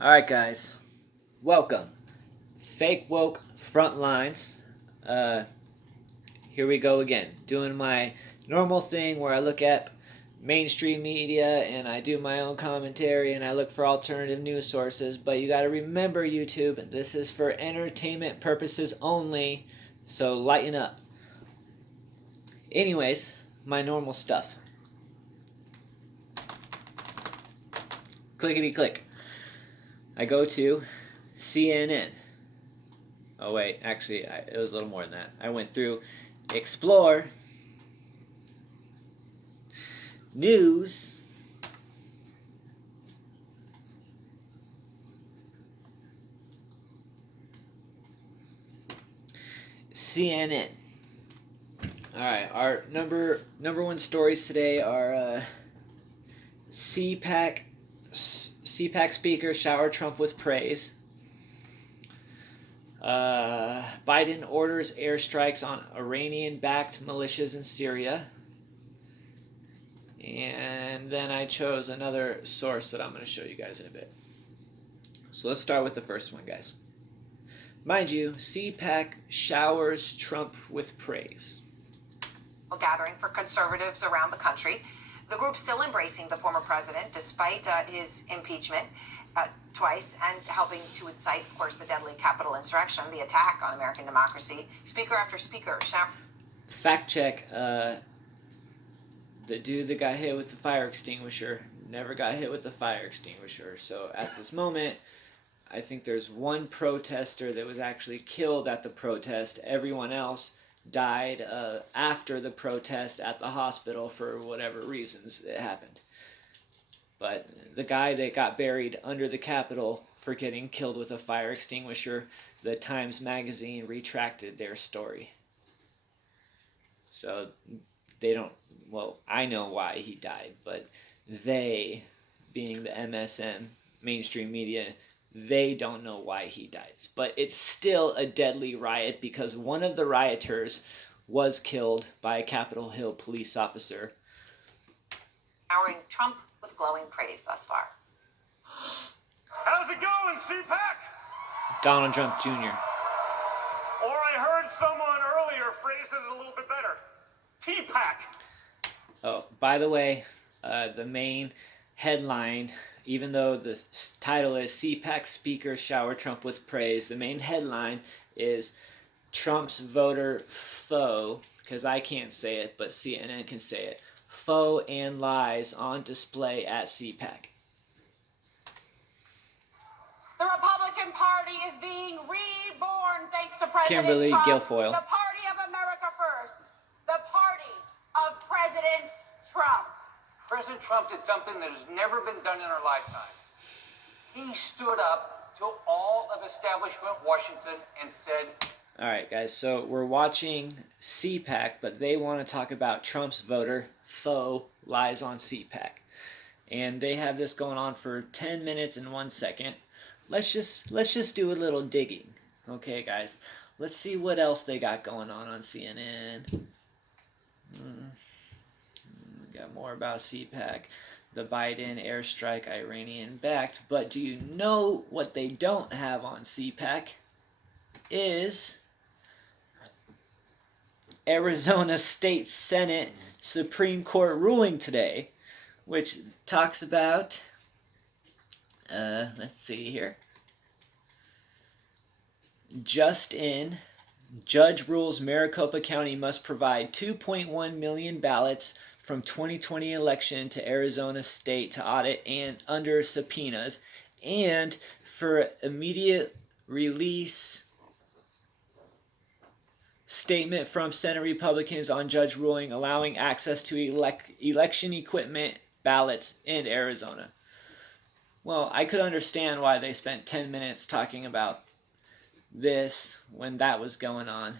Alright, guys. Welcome. Fake woke frontlines. Here we go again. Doing my normal thing where I look at mainstream media and I do my own commentary and I look for alternative news sources. But you gotta remember, YouTube, this is for entertainment purposes only. So lighten up. Anyways, my normal stuff. Clickety click. I go to CNN. Oh wait, actually, it was a little more than that. I went through Explore, News, CNN. All right, our number one stories today are cpac speaker shower Trump with praise. Biden orders airstrikes on Iranian-backed militias in Syria. And then I chose another source that I'm going to show you guys in a bit. So let's start with the first one, guys. Mind you, cpac showers Trump with praise. Gathering for conservatives around the country. The group's still embracing the former president despite his impeachment twice and helping to incite, of course, the deadly Capitol insurrection, the attack on American democracy. Speaker after speaker. Fact check. The dude that got hit with the fire extinguisher never got hit with the fire extinguisher. So at this moment, I think there's one protester that was actually killed at the protest. Everyone else died after the protest at the hospital for whatever reasons it happened. But the guy that got buried under the Capitol for getting killed with a fire extinguisher, the Times Magazine retracted their story. So they don't, well, I know why he died, but they, being the MSM, mainstream media, they don't know why he died. But it's still a deadly riot because one of the rioters was killed by a Capitol Hill police officer. Showering Trump with glowing praise thus far. How's it going, cpac? Donald Trump Jr. Or I heard someone earlier phrase it a little bit better. TPAC. Oh, by the way, the main headline, even though the title is cpac speaker shower Trump with praise, the main headline is Trump's voter foe, because I can't say it, but CNN can say it. Foe and lies on display at cpac. The Republican Party is being reborn thanks to President Kimberly Trump. Guilfoyle. The party of America first. The party of President Trump. President Trump did something that has never been done in our lifetime. He stood up to all of establishment Washington and said, all right, guys, so we're watching cpac, but they want to talk about Trump's voter foe lies on cpac. And they have this going on for 10 minutes and 1 second. Let's just do a little digging. Okay, guys. Let's see what else they got going on CNN. We got more about cpac. The Biden airstrike, Iranian-backed. But do you know what they don't have on cpac? Is Arizona State Senate Supreme Court ruling today, which talks about, let's see here. Just in, judge rules Maricopa County must provide 2.1 million ballots from 2020 election to Arizona State to audit and under subpoenas, and for immediate release statement from Senate Republicans on judge ruling allowing access to election equipment ballots in Arizona. Well, I could understand why they spent 10 minutes talking about this when that was going on.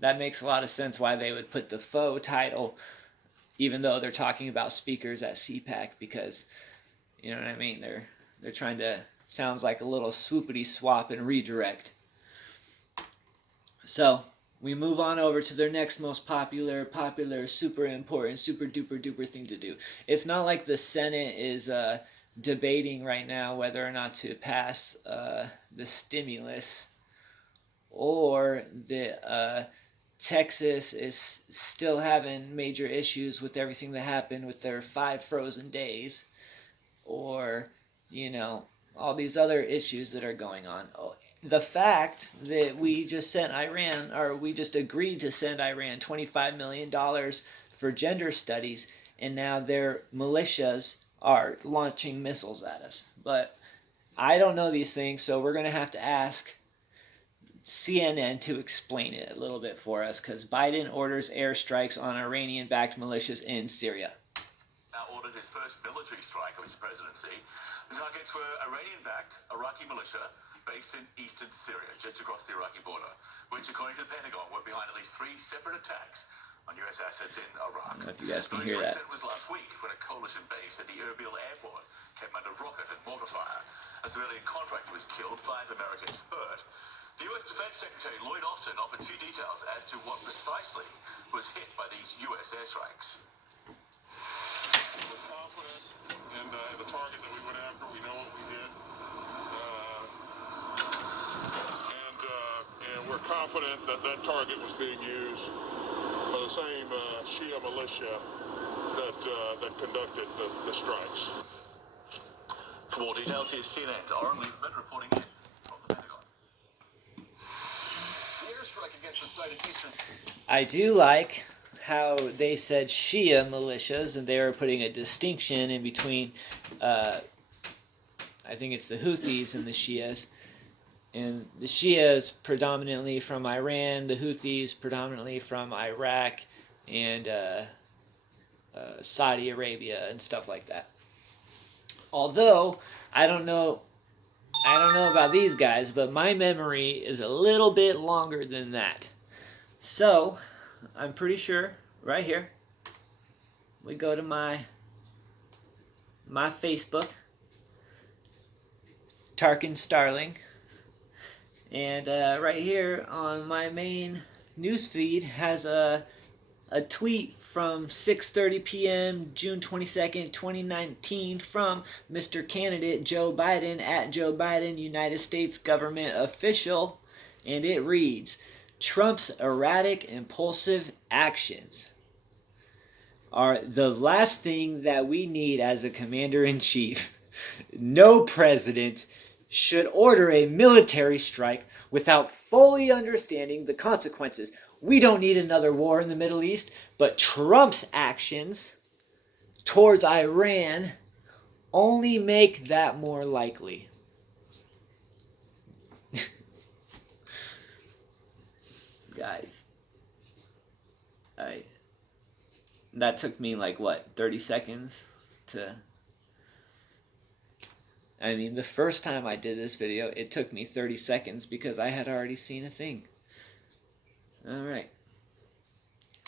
That makes a lot of sense why they would put the faux title, even though they're talking about speakers at cpac, because, you know what I mean, they're trying to, sounds like a little swoopity swap and redirect. So we move on over to their next most popular, super important, super duper duper thing to do. It's not like the Senate is debating right now whether or not to pass the stimulus, or the Texas is still having major issues with everything that happened with their 5 frozen days, or, you know, all these other issues that are going on. The fact that we just sent Iran, or we just agreed to send Iran $25 million for gender studies, and now their militias are launching missiles at us. But I don't know these things, so we're going to have to ask CNN to explain it a little bit for us, because Biden orders airstrikes on Iranian-backed militias in Syria. Now ordered his first military strike of his presidency. The targets were Iranian-backed Iraqi militia based in eastern Syria, just across the Iraqi border, which, according to the Pentagon, were behind at least 3 separate attacks on U.S. assets in Iraq. I don't know if you guys can The hear that. incident was last week when a coalition base at the Erbil airport came under rocket and mortar fire. A civilian contractor was killed, 5 Americans hurt. The U.S. Defense Secretary Lloyd Austin offered few details as to what precisely was hit by these U.S. airstrikes. We're confident in the target that we went after. We know what we did. And we're confident that that target was being used by the same Shia militia that conducted the strikes. For more details, here's CNN's Oren Lieberman reporting in from the Pentagon. The airstrike against the site in eastern... I do like how they said Shia militias, and they were putting a distinction in between, I think it's the Houthis and the Shias. And the Shias predominantly from Iran, the Houthis predominantly from Iraq and Saudi Arabia and stuff like that. Although, I don't know about these guys, but my memory is a little bit longer than that. So, I'm pretty sure, right here, we go to my Facebook, Tarkin Starling, and right here on my main newsfeed has a tweet from 6:30 p.m. June 22nd, 2019 from Mr. Candidate Joe Biden at Joe Biden, United States government official, and it reads, Trump's erratic, impulsive actions are the last thing that we need as a commander-in-chief. No president should order a military strike without fully understanding the consequences. We don't need another war in the Middle East, but Trump's actions towards Iran only make that more likely. Guys, that took me like, what, 30 seconds to... I mean, the first time I did this video, it took me 30 seconds because I had already seen a thing. Alright.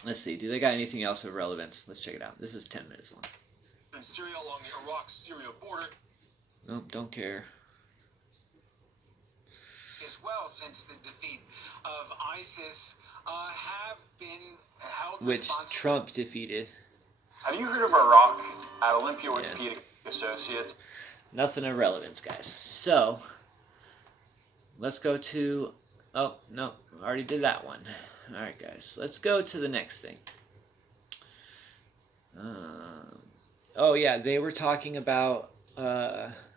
Let's see, do they got anything else of relevance? Let's check it out. This is 10 minutes long. In Syria, along the Iraq-Syria border. Nope, don't care. As well, since the defeat of ISIS, have been held Which responsible. Trump defeated. Have you heard of Iraq at Olympia Orthopedic Associates? Nothing of relevance, guys. So, let's go to... Oh, no, I already did that one. Alright, guys. Let's go to the next thing. Oh, yeah, they were talking about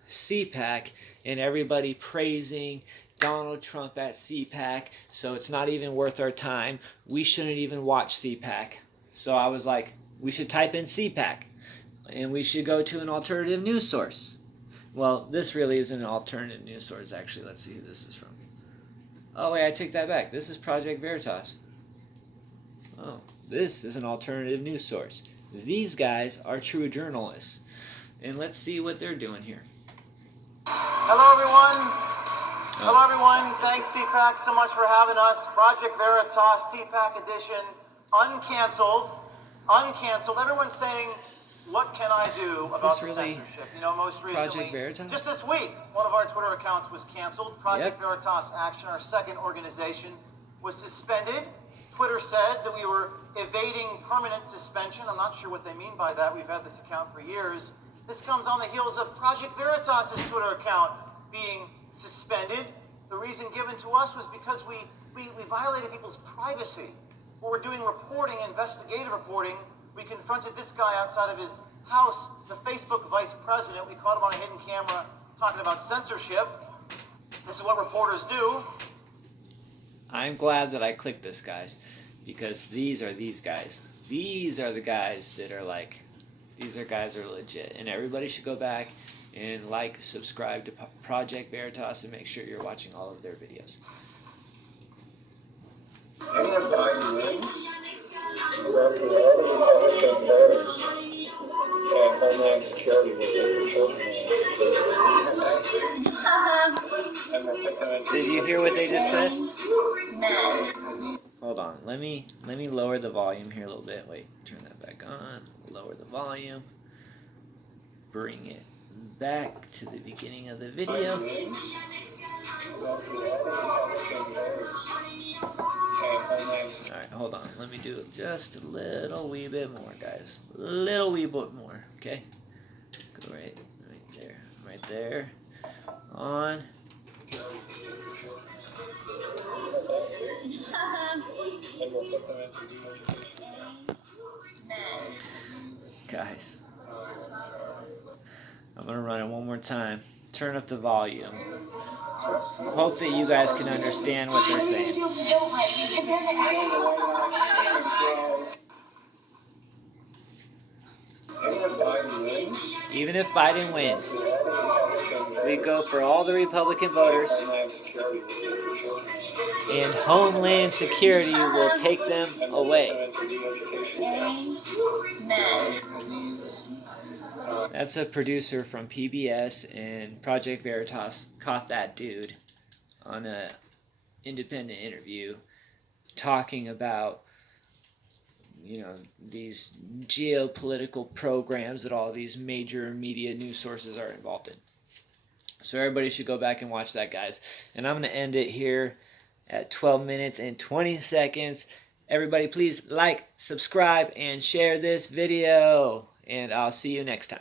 cpac and everybody praising Donald Trump at cpac, so it's not even worth our time. We shouldn't even watch cpac. So I was like, we should type in cpac, and we should go to an alternative news source. Well, this really isn't an alternative news source, actually. Let's see who this is from. Oh, wait, I take that back. This is Project Veritas. Oh, this is an alternative news source. These guys are true journalists. And let's see what they're doing here. Hello, everyone. Hello, everyone. Thanks, cpac, so much for having us. Project Veritas, cpac edition, uncanceled. Uncanceled. Everyone's saying, what can I do about the really censorship? You know, most recently, Project Veritas? just this week, one of our Twitter accounts was canceled. Project Yep. Veritas Action, our second organization, was suspended. Twitter said that we were evading permanent suspension. I'm not sure what they mean by that. We've had this account for years. This comes on the heels of Project Veritas's Twitter account being suspended. The reason given to us was because we violated people's privacy. When we're doing reporting, investigative reporting, we confronted this guy outside of his house, the Facebook vice president. We caught him on a hidden camera talking about censorship. This is what reporters do. I'm glad that I clicked this, guys, because these guys. These are the guys that are like, these are guys that are legit. And everybody should go back and like, subscribe to Project Veritas and make sure you're watching all of their videos. Homeland Security Did you hear what they just said? Hold on, let me lower the volume here a little bit. Wait, turn that back on. Lower the volume. Bring it back to the beginning of the video. Alright, hold on. Let me do just a little wee bit more, guys. A little wee bit more, okay? Go right there. Right there. On. Guys, I'm going to run it one more time. Turn up the volume. Hope that you guys can understand what they're saying. Even if Biden wins, we go for all the Republican voters, and Homeland Security will take them away. That's a producer from PBS, and Project Veritas caught that dude on an independent interview talking about, you know, these geopolitical programs that all these major media news sources are involved in. So everybody should go back and watch that, guys. And I'm going to end it here at 12 minutes and 20 seconds. Everybody please like, subscribe, and share this video. And I'll see you next time.